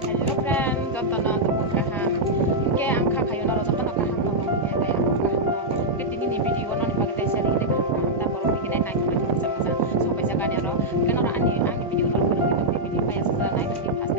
Hello friend, jotono tubun kaham. Ke angka kayo na jotono kaham no ke kaya kaham no. Ke tini ni video no ni pagate seri de kaham kaham ta boro ni nai nai ni sama sama. So paisa gani ro. Ke no ani video no ko ni video pa ya sa nai ni pas